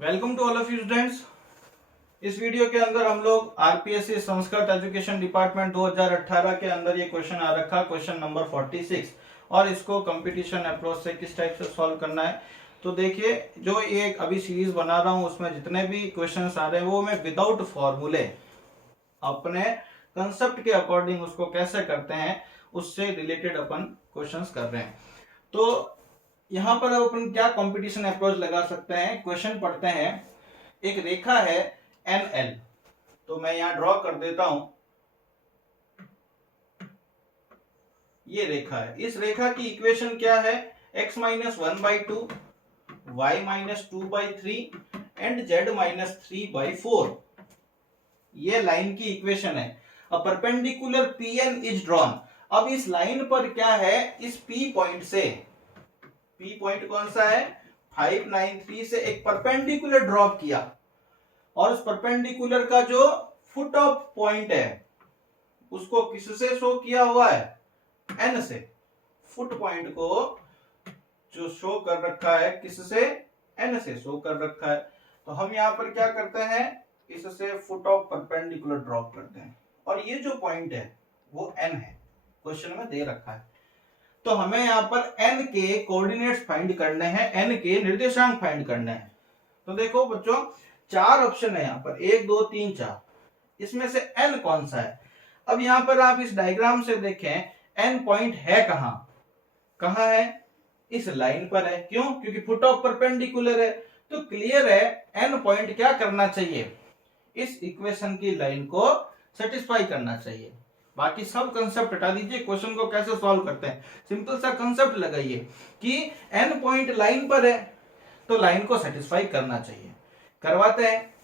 Welcome to all of you students. इस video के अंदर हम लोग आरपीएससी संस्कृत एजुकेशन डिपार्टमेंट 2018 के अंदर ये क्वेश्चन आ रखा, क्वेश्चन नंबर 46, और इसको कंपटीशन अप्रोच से किस टाइप से सॉल्व करना है। तो देखिए, जो ये अभी सीरीज बना रहा हूँ उसमें जितने भी क्वेश्चंस आ रहे हैं वो मैं विदाउट फॉर्मूले अपने कंसेप्ट के अकॉर्डिंग उसको कैसे करते हैं उससे रिलेटेड अपन क्वेश्चंस कर रहे हैं। तो यहाँ पर अपन क्या कंपटीशन अप्रोच लगा सकते हैं, क्वेश्चन पढ़ते हैं। एक रेखा है एन एल, तो मैं यहां ड्रॉ कर देता हूं। ये रेखा है, इस रेखा की इक्वेशन क्या है? x minus 1/2, y minus 2/3 and z minus 3/4। ये लाइन की इक्वेशन है। A perpendicular PN is drawn. अब इस लाइन पर क्या है, इस पी पॉइंट से, पी पॉइंट कौन सा है, 593 से एक परपेंडिकुलर ड्रॉप किया, और उस परपेंडिकुलर का जो फुट ऑफ पॉइंट है उसको किससे शो किया हुआ है, एन से। फुट पॉइंट को जो शो कर रखा है किससे, एन से शो कर रखा है। तो हम यहां पर क्या करते हैं, इससे फुट ऑफ परपेंडिकुलर ड्रॉप करते हैं, और ये जो पॉइंट है वो एन है, क्वेश्चन में दे रखा है। तो हमें यहां पर एन के कोऑर्डिनेट्स फाइंड करने हैं, एन के निर्देशांक फाइंड करने हैं। तो देखो बच्चों, चार ऑप्शन है यहाँ पर, 1 2 3 4, इसमें से एन कौन सा है। अब यहां पर आप इस डायग्राम से देखें, एन पॉइंट है कहां, कहां है, इस लाइन पर है। क्यों? क्योंकि फुट ऑफ परपेंडिकुलर है। तो क्लियर है, एन पॉइंट क्या करना चाहिए, इस इक्वेशन की लाइन को सेटिस्फाई करना चाहिए। बाकी सब कंसेप्ट हटा दीजिए, क्वेश्चन को कैसे सॉल्व करते हैं, सिंपल सा कंसेप्ट लगाइए कि एन पॉइंट लाइन पर है तो लाइन को सेटिस्फाई करना चाहिए। करवाते हैं।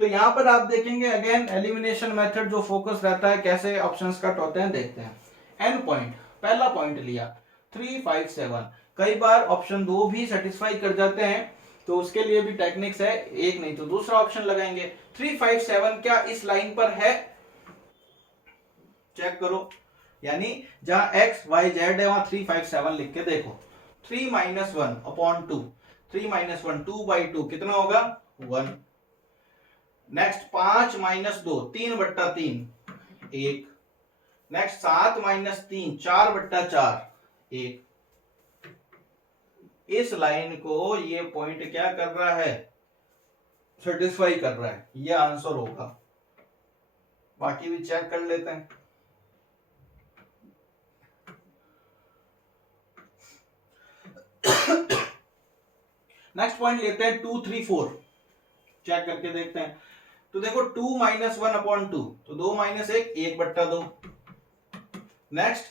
तो यहां पर आप देखेंगे अगेन एलिमिनेशन मेथड जो फोकस रहता है, कैसे ऑप्शंस कट होते हैं देखते हैं। एन पॉइंट, पहला पॉइंट लिया 357, कई बार ऑप्शन 2 भी सेटिस्फाई कर जाते हैं, तो उसके लिए भी टेक्निक्स है, एक नहीं तो दूसरा ऑप्शन लगाएंगे। 357 क्या इस लाइन पर है, चेक करो, यानी जहां एक्स वाई जेड है वहां 357 लिख के देखो। 3 माइनस 1/2, 3 माइनस 1 2/2 कितना होगा, 1। Next 5 minus 2 3/3, 1। Next 7 minus 3 4/4, 1। इस लाइन को ये पॉइंट क्या कर रहा है, सेटिस्फाई कर रहा है, ये आंसर होगा। बाकी भी चेक कर लेते हैं। नेक्स्ट पॉइंट लेते हैं 2 3 4, चेक करके देखते हैं। तो देखो 2 माइनस 1/2, तो 2 माइनस 1 1/2। नेक्स्ट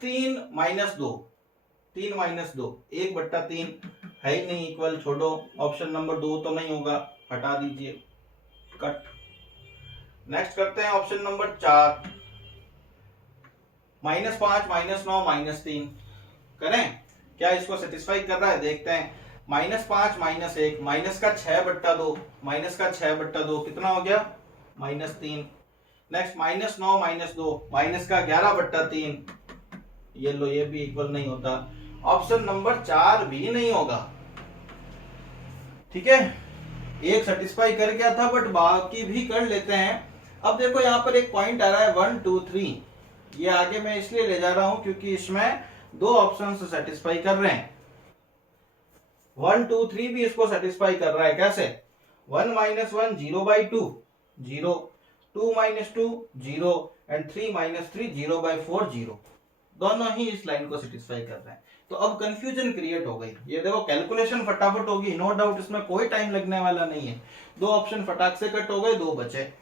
3 माइनस 2, 3 माइनस 2 1/3, है ही नहीं, इक्वल छोड़ो, ऑप्शन नंबर 2 तो नहीं होगा, हटा दीजिए, कट। नेक्स्ट करते हैं ऑप्शन नंबर 4, -5 -9 -3, करें क्या, इसको सेटिस्फाई कर रहा है देखते हैं। -5 -1, माइनस का 6/2, माइनस का 6/2 कितना हो गया, -3। नेक्स्ट -9 -2, माइनस का 11/3, ये लो, ये भी इक्वल नहीं होता, ऑप्शन नंबर 4 भी नहीं होगा। ठीक है, एक सेटिस्फाई कर गया था बट बाकी भी कर लेते हैं। अब देखो यहाँ पर एक पॉइंट आ रहा है 1 2 3, ये आगे मैं इसलिए ले जा रहा हूं क्योंकि इसमें दो ऑप्शन सेटिस्फाई कर रहे हैं। 1 2 3 भी इसको सेटिस्फाई कर रहा है, कैसे, 1 माइनस 1 0/2 0, 2 माइनस 2 0 एंड 3 माइनस 3 0/4 0, दोनों ही इस लाइन को सेटिस्फाई कर रहे हैं। तो अब कंफ्यूजन क्रिएट हो गई। ये देखो कैलकुलेशन फटाफट होगी, नो डाउट, इसमें कोई टाइम लगने वाला नहीं है। दो ऑप्शन फटाक से कट हो गए, दो बचे।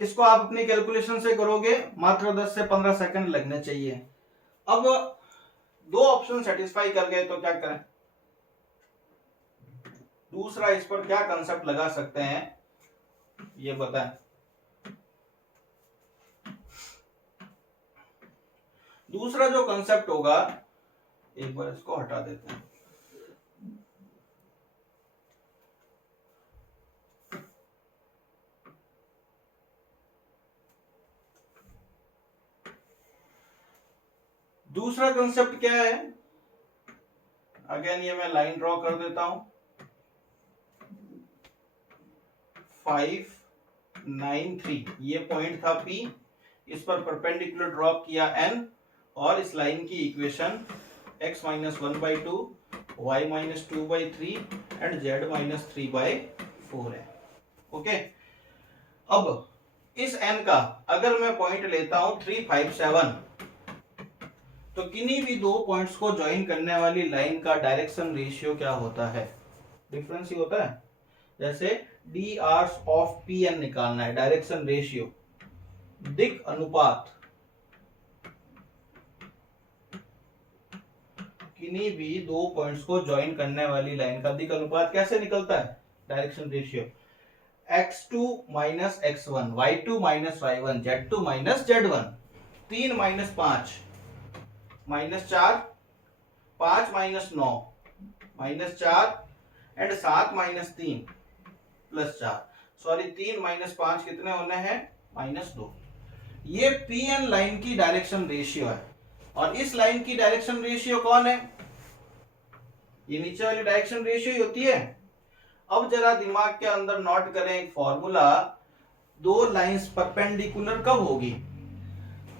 इसको आप अपनी कैलकुलेशन से करोगे, मात्र 10 से 15 सेकंड लगने चाहिए। अब दो ऑप्शन सेटिस्फाई कर गए तो क्या करें, दूसरा इस पर क्या कंसेप्ट लगा सकते हैं ये बताएं। दूसरा जो कंसेप्ट होगा, एक बार इसको हटा देते हैं। दूसरा कंसेप्ट क्या है, अगेन ये मैं लाइन ड्रॉ कर देता हूं। 593 ये पॉइंट था P, इस पर परपेंडिकुलर ड्रॉप किया N और इस लाइन की equation x minus 1/2 y minus 2/3 and z minus 3/4 है। ओके, अब इस n का अगर मैं पॉइंट लेता हूं 3, 5, 7, तो किन्हीं भी दो पॉइंट्स को ज्वाइन करने वाली लाइन का डायरेक्शन रेशियो क्या होता है? डिफरेंस ही होता है। जैसे डी आर्स ऑफ पी एन निकालना है, डायरेक्शन रेशियो, दिक् अनुपात किन्हीं भी दो पॉइंट्स को ज्वाइन करने वाली लाइन का दिक् अनुपात कैसे निकलता है? Direction ratio x2 minus x1, y2 minus y1, z2 minus z1, 3 minus 5 minus 4, 5 minus 9 minus 4 and 7 minus 3 plus 4, sorry 3 minus 5 कितने होने हैं? -2। ये पी एन लाइन की डायरेक्शन रेशियो है। और इस लाइन की डायरेक्शन रेशियो कौन है? ये नीचे वाली डायरेक्शन रेशियो ही होती है। अब जरा दिमाग के अंदर नोट करें एक फॉर्मूला, दो लाइंस परपेंडिकुलर कब होगी?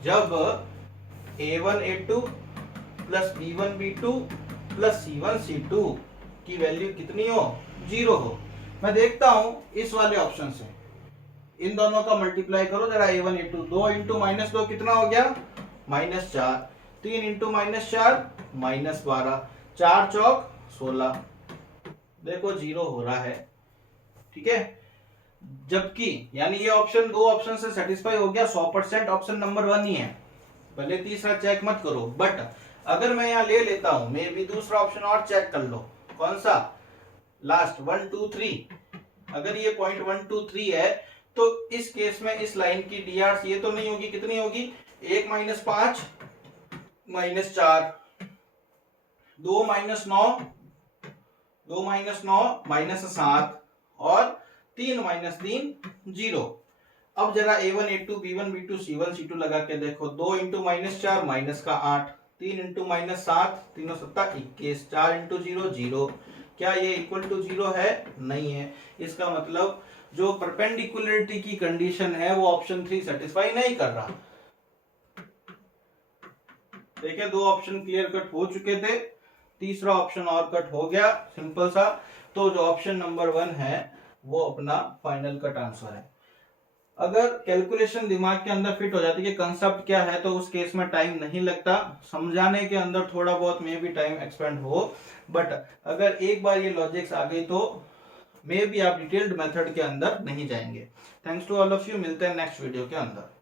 जब a1 a2 plus b1 b2 plus c1 c2 की वैल्यू कितनी हो? 0 हो। मैं देखता हूं इस वाले ऑप्शन से, इन दोनों का मल्टीप्लाई करो जरा, a1 a2, 2 इंटू -2 कितना हो गया? -4, 3 इंटू -4 -12, 4 चौक 16, देखो 0 हो रहा है। ठीक है, जबकि यानी ये ऑप्शन दो ऑप्शन से सेटिस्फाई हो गया, 100% ऑप्शन नंबर 1 ही है, भले तीसरा चेक मत करो। बट अगर मैं यहाँ ले लेता हूं, मे भी दूसरा ऑप्शन और चेक कर लो, कौन सा? लास्ट 1 2 3। अगर ये पॉइंट 1 2 3 है तो इस केस में इस लाइन की डीआर ये तो नहीं होगी, कितनी होगी? 1 minus 5 minus 4, 2 minus 9, 2 minus 9 minus 7 और 3 माइनस 3 0। अब जरा a1 a2 b1 b2 c1 c2 लगा के देखो, 2 इंटू -4 माइनस का 8, 3 इंटू -7 3 7 21, 4 इंटू 0 0। क्या ये इक्वल टू 0 है? नहीं है। इसका मतलब जो परपेंडिकुलरिटी की कंडीशन है वो ऑप्शन 3 सेटिस्फाई नहीं कर रहा। देखिए, दो ऑप्शन क्लियर कट हो चुके थे, तीसरा ऑप्शन और कट हो गया, सिंपल सा। तो जो ऑप्शन नंबर 1 है वो अपना फाइनल कट आंसर है। अगर कैलकुलेशन दिमाग के अंदर फिट हो जाती है कि कंसेप्ट क्या है, तो उस केस में टाइम नहीं लगता, समझाने के अंदर थोड़ा बहुत मे भी टाइम एक्सपेंड हो, बट अगर एक बार ये लॉजिक्स आ गई तो मे भी आप डिटेल्ड मेथड के अंदर नहीं जाएंगे। Thanks to all of you, मिलते हैं नेक्स्ट वीडियो के अंदर।